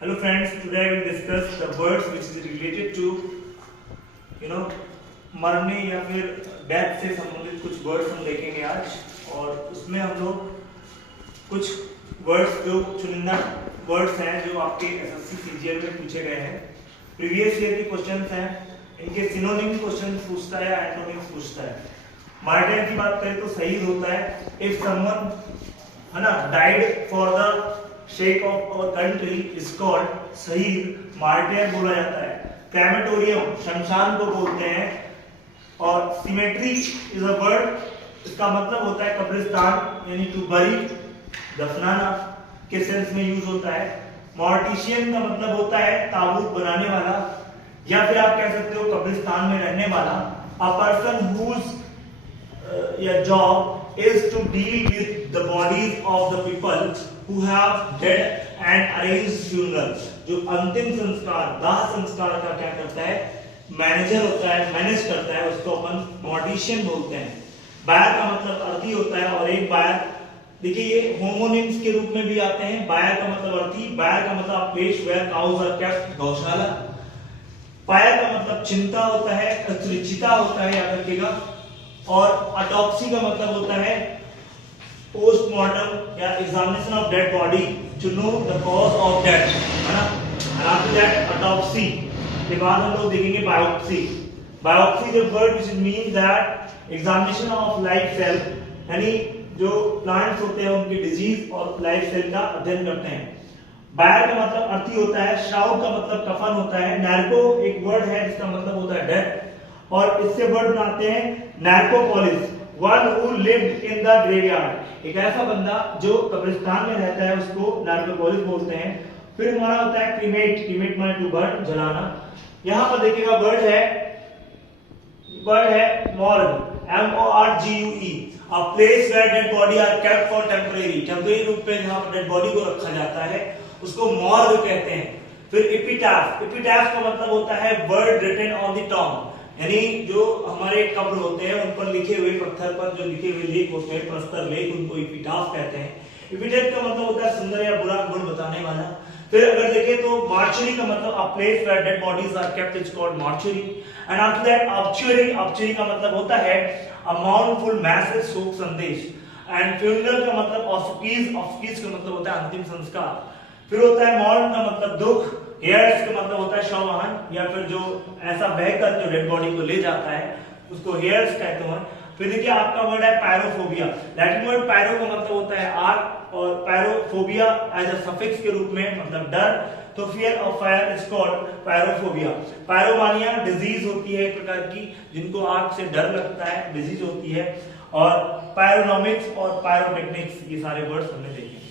Hello friends, today I will discuss the words which is related to मरने या फिर death से संबंधित कुछ वर्ड्स हम देखेंगे आज। और उसमें हम लोग कुछ वर्ड्स जो चुनिंदा वर्ड्स हैं जो आपके एसएससी सीजीएल में पूछे गए हैं, प्रीवियस ईयर के क्वेश्चंस हैं, इनके सिनोनिम क्वेश्चन पूछता है, एंटोनिम्स पूछता है। मार्टिर की बात करें तो शहीद होता है इफ समवन है ना died for the sake of our country is called शहीद, मार्टिर बोला जाता है। क्रेमेटोरियम शमशान को बोलते हैं। और सिमेट्री इज अ वर्ड, इसका मतलब होता है कब्रिस्तान यानी टू बरी, दफनाना के सेंस में यूज होता है। मॉर्टिशियन का मतलब होता है ताबूत बनाने वाला, या फिर आप कह सकते हो कब्रिस्तान में रहने वाला। अ पर्सन हुज या job is to deal with the bodies of the people who have dead and arrange funerals। जो अंतिम संस्कार, दाह संस्कार का क्या करता है, मैनेजर होता है, मैनेज करता है, उसको अपन मॉर्टिशियन बोलते हैं। बायर का मतलब अर्थी होता है, और एक बायर देखिए ये होमोनिम्स के रूप में भी आते हैं। बायर का मतलब अर्थी, बायर का मतलब place where cows are kept, गौशाला। पायर का मतलब चिंता होता है, चिता होता है याद रखिएगा। और ऑटोप्सी का मतलब होता है पोस्टमार्टम या examination of dead body to know the cause of death, है ना। एंड आफ्टर दैट ऑटोप्सी के बाद हम लोग देखेंगे biopsy. Biopsy is a word which means that examination of life cell, यानी जो प्लांट्स होते हैं उनकी डिजीज और लाइफ सेल का अध्ययन करते हैं। बायर का मतलब अर्थी होता है, श्राउड का मतलब कफन होता है। नैर्को एक वर्ड है जिसका मतलब होता है डेथ, और इससे वर्ड बनाते हैं necropolis, one who lived in the graveyard. एक ऐसा बंदा जो कब्रिस्तान में रहता है उसको नैर्कोपोलिस बोलते हैं। फिर हमारा होता है क्रीमेट, क्रीमेट माने टू बर्न, जलाना। यहां पर देखिएगा वर्ड है morgue, MORGUE, a place where dead body are kept for temporary रूप पे जहां पर डेड बॉडी को रखा जाता है उसको मॉर्ग कहते हैं। फिर एपिटाफ, एपिटाफ का मतलब होता है word written on the tomb, यानी जो हमारे कब्र होते हैं उन पर लिखे हुए, पत्थर पर जो लिखे हुए लेख होते हैं, प्रस्तर लेख, उनको एपिटाफ कहते हैं। एपिटाफ का मतलब होता है सुंदर या बुरा गुण बताने वाला। फिर अगर देखें तो मार्चरी का मतलब a place where dead bodies are kept is called mortuary. And after that obituary, obituary का मतलब होता है अ माउंटफुल मैसेज, शोक संदेश। एंड फ्यूनरल का मतलब ऑस्पिस, ऑस्पिस का मतलब होता है अंतिम संस्कार। फिर होता है मॉर्न का मतलब दुख, हेयर्स का मतलब होता है शव वाहन, या फिर जो ऐसा बहकर जो डेड बॉडी को ले जाता है उसको हेयर्स कहते हैं। फिर देखिए आपका वर्ड है पैरोफोबिया, लैटिन वर्ड पैरो का मतलब होता है आग, और पैरोफोबिया एज अ सफिक्स के रूप में मतलब डर, तो fear of fire is called pyrophobia. Pyromania disease होती है एक प्रकार की, जिनको आग से डर लगता है, डिजीज होती है। और पायरोनॉमिक्स और पायरोटेक्निक्स, ये सारे वर्ड्स हमने देखे।